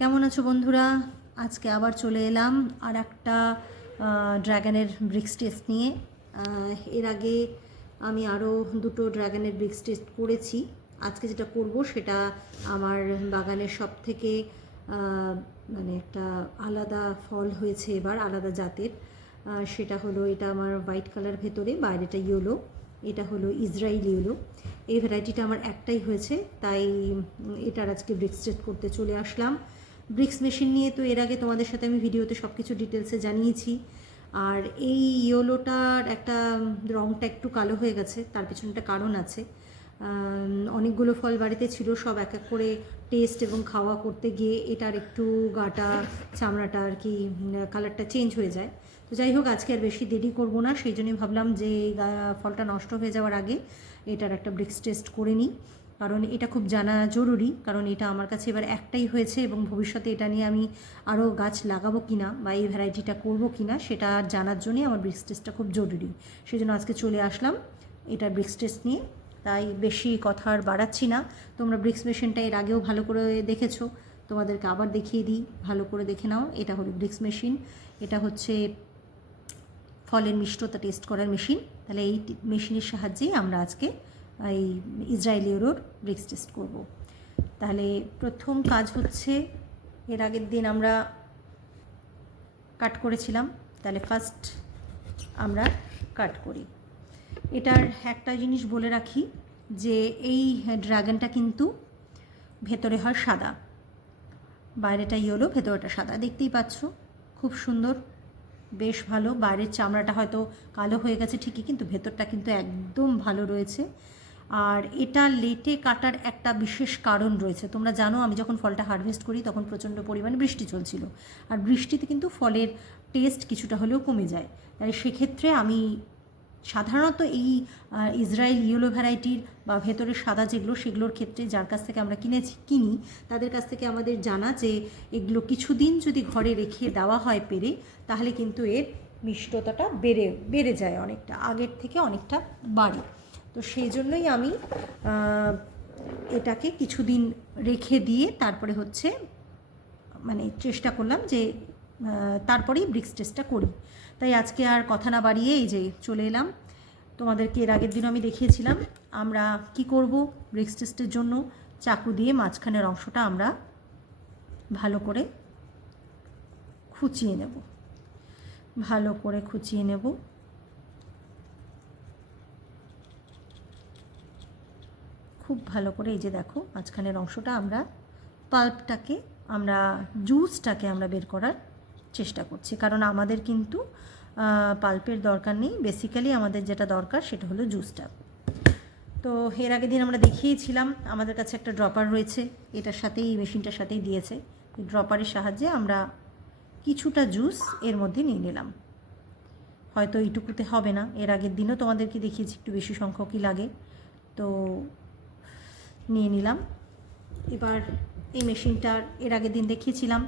কেমন আছো বন্ধুরা? আজকে আবার চলে এলাম আর একটা ড্র্যাগনের ব্রিক্স টেস্ট নিয়ে। এর আগে আমি আরও দুটো ড্র্যাগনের ব্রিক্স টেস্ট করেছি। আজকে যেটা করব সেটা আমার বাগানের সব থেকে মানে একটা আলাদা ফল হয়েছে এবার, আলাদা জাতের। সেটা হলো, এটা আমার হোয়াইট কালার ভেতরে, বাইরেটা ইয়েলো। এটা হলো ইসরায়েল ইয়েলো। এই ভ্যারাইটিটা আমার একটাই হয়েছে, তাই এটার আজকে ব্রিক্স টেস্ট করতে চলে আসলাম। ব্রিক্স মেশিন নিয়ে তো এর আগে তোমাদের সাথে আমি ভিডিওতে সব কিছু ডিটেলসে জানিয়েছি। আর এই ইয়েলোটার একটা রঙটা একটু কালো হয়ে গেছে, তার পিছনে একটা কারণ আছে। অনেকগুলো ফল বাড়িতে ছিল, সব এক এক করে টেস্ট এবং খাওয়া করতে গিয়ে এটার একটু গাটা, চামড়াটা আর কি কালারটা চেঞ্জ হয়ে যায়। তো যাই হোক, আজকে আর বেশি দেরি করব না, সেই জন্যই ভাবলাম যে ফলটা নষ্ট হয়ে যাওয়ার আগে এটার একটা ব্রিক্স টেস্ট করে নিই। কারণ এটা খুব জানা জরুরি, কারণ এটা আমার কাছে এবার একটাই হয়েছে এবং ভবিষ্যতে এটা নিয়ে আমি আরও গাছ লাগাবো কিনা বা এই ভ্যারাইটিটা করবো কিনা সেটা জানার জন্যই আমার ব্রিক্স টেস্টটা খুব জরুরি। সেই জন্য আজকে চলে আসলাম এটার ব্রিক্স টেস্ট নিয়ে। তাই বেশি কথা আর বাড়াচ্ছি না। তোমরা ব্রিক্স মেশিনটা এর আগেও ভালো করে দেখেছো, তোমাদেরকে আবার দেখিয়ে দিই, ভালো করে দেখে নাও। এটা হলো ব্রিক্স মেশিন, এটা হচ্ছে ফলের মিষ্টতা টেস্ট করার মেশিন। তাহলে এই মেশিনের সাহায্যেই আমরা আজকে এই ইসরায়েলিওর ব্রিক্স টেস্ট করব। তাহলে প্রথম কাজ হচ্ছে, এর আগের দিন আমরা কাট করেছিলাম, তাহলে ফার্স্ট আমরা কাট করি। এটার একটা জিনিস বলে রাখি যে এই ড্রাগনটা কিন্তু ভেতরে হয় সাদা, বাইরেটা ইয়েলো, ভেতরটা সাদা। দেখতেই পাচ্ছ, খুব সুন্দর, বেশ ভালো। বাইরের চামড়াটা হয়তো কালো হয়ে গেছে ঠিকই, কিন্তু ভেতরটা কিন্তু একদম ভালো রয়েছে। আর এটা লেটে কাটার একটা বিশেষ কারণ রয়েছে। তোমরা জানো, আমি যখন ফলটা হারভেস্ট করি তখন প্রচণ্ড পরিমাণে বৃষ্টি চলছিল, আর বৃষ্টিতে কিন্তু ফলের টেস্ট কিছুটা হলেও কমে যায়। তাই সেক্ষেত্রে আমি সাধারণত এই ইসরায়েল ইয়েলো ভ্যারাইটির বা ভেতরের সাদা যেগুলো, সেগুলোর ক্ষেত্রে যার কাছ থেকে আমরা কিনি তাদের কাছ থেকে আমাদের জানা যে এগুলো কিছুদিন যদি ঘরে রেখে দেওয়া হয় পেরে, তাহলে কিন্তু এর মিষ্টতাটা বেড়ে যায়, অনেকটা আগের থেকে অনেকটা বাড়ে। তো সেই জন্যই আমি এটাকে কিছুদিন রেখে দিয়ে তারপরে হচ্ছে মানে চেষ্টা করলাম যে তারপরেই ব্রিক্স টেস্টটা করি। তাই আজকে আর কথা না বাড়িয়ে এই যে চলে এলাম। তোমাদেরকে এর আগের দিনও আমি দেখিয়েছিলাম আমরা কি করব ব্রিক্স টেস্টের জন্য। চাকু দিয়ে মাঝখানের অংশটা আমরা ভালো করে খুঁচিয়ে নেব, ভালো করে খুঁচিয়ে নেব। খুব ভালো করে, এই যে দেখো মাঝখানের অংশটা আমরা পাল্পটাকে, আমরা জুসটাকে আমরা বের করার চেষ্টা করছি, কারণ আমাদের কিন্তু পাল্পের দরকার নেই। বেসিক্যালি আমাদের যেটা দরকার সেটা হলো জুসটা। তো এর আগের দিন আমরা দেখিয়েছিলাম আমাদের কাছে একটা ড্রপার রয়েছে, এটার সাথেই, এই মেশিনটার সাথেই দিয়েছে। ড্রপারের সাহায্যে আমরা কিছুটা জুস এর মধ্যে নিয়ে নিলাম। হয়তো এইটুকুতে হবে না, এর আগের দিনও তোমাদেরকে দেখিয়েছি একটু বেশি সংখ্যকই লাগে, তো নিয়ে নিলাম। এবার এই মেশিনটার এর আগের দিন দেখিয়েছিলাম,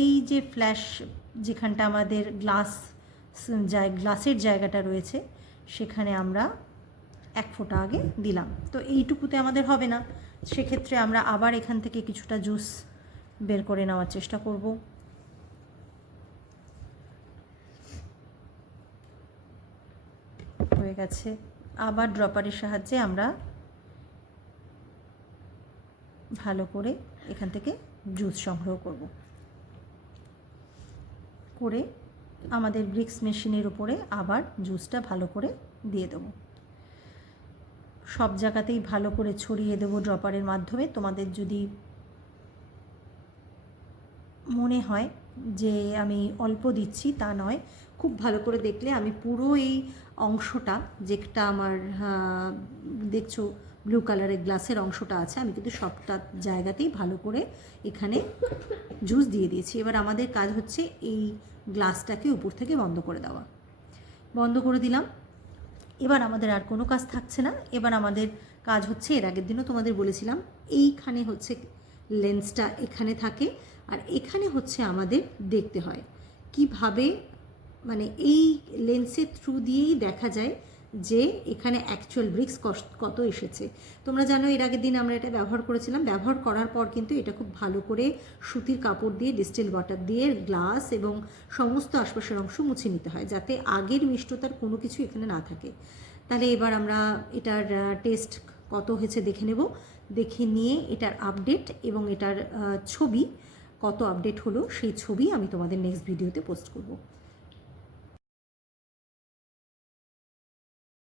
এই যে ফ্ল্যাশ যেখানটা আমাদের গ্লাসের জায়গাটা রয়েছে, সেখানে আমরা এক ফোঁটা আগে দিলাম। তো এইটুকুতে আমাদের হবে না, সেক্ষেত্রে আমরা আবার এখান থেকে কিছুটা জুস বের করে নেওয়ার চেষ্টা করব। হয়ে গেছে। আবার ড্রপারের সাহায্যে আমরা ভালো করে এখান থেকে জুস সংগ্রহ করব, করে আমাদের ব্রিক্স মেশিনের উপরে আবার জুসটা ভালো করে দিয়ে দেবো। সব জায়গাতেই ভালো করে ছড়িয়ে দেবো ড্রপারের মাধ্যমে। তোমাদের যদি মনে হয় যে আমি অল্প দিচ্ছি, তা নয়, খুব ভালো করে দেখলে আমি পুরো এই অংশটা, যেটা আমার দেখছো ব্লু কালারের গ্লাসের অংশটা আছে, আমি কিন্তু সবটা জায়গাতেই ভালো করে এখানে জুস দিয়ে দিয়েছি। এবার আমাদের কাজ হচ্ছে এই গ্লাসটাকে উপর থেকে বন্ধ করে দেওয়া। বন্ধ করে দিলাম। এবার আমাদের আর কোনো কাজ থাকছে না। এবার আমাদের কাজ হচ্ছে, এর আগের দিনও তোমাদের বলেছিলাম, এইখানে হচ্ছে লেন্সটা এখানে থাকে, আর এখানে হচ্ছে আমাদের দেখতে হয় কিভাবে, মানে এই লেন্সের থ্রু দিয়েই দেখা যায় যে এখানে অ্যাকচুয়াল ব্রিক্স কত এসেছে। তোমরা জানো এর আগের দিন আমরা এটা ব্যবহার করেছিলাম, ব্যবহার করার পর কিন্তু এটা খুব ভালো করে সুতির কাপড় দিয়ে ডিস্টিল ওয়াটার দিয়ে গ্লাস এবং সমস্ত আশপাশের অংশ মুছে নিতে হয়, যাতে আগের মিষ্টতার কোনো কিছু এখানে না থাকে। তাহলে এবার আমরা এটার টেস্ট কত হয়েছে দেখে নেব, দেখে নিয়ে এটার আপডেট এবং এটার ছবি কত আপডেট হলো সেই ছবি আমি তোমাদের নেক্সট ভিডিওতে পোস্ট করব।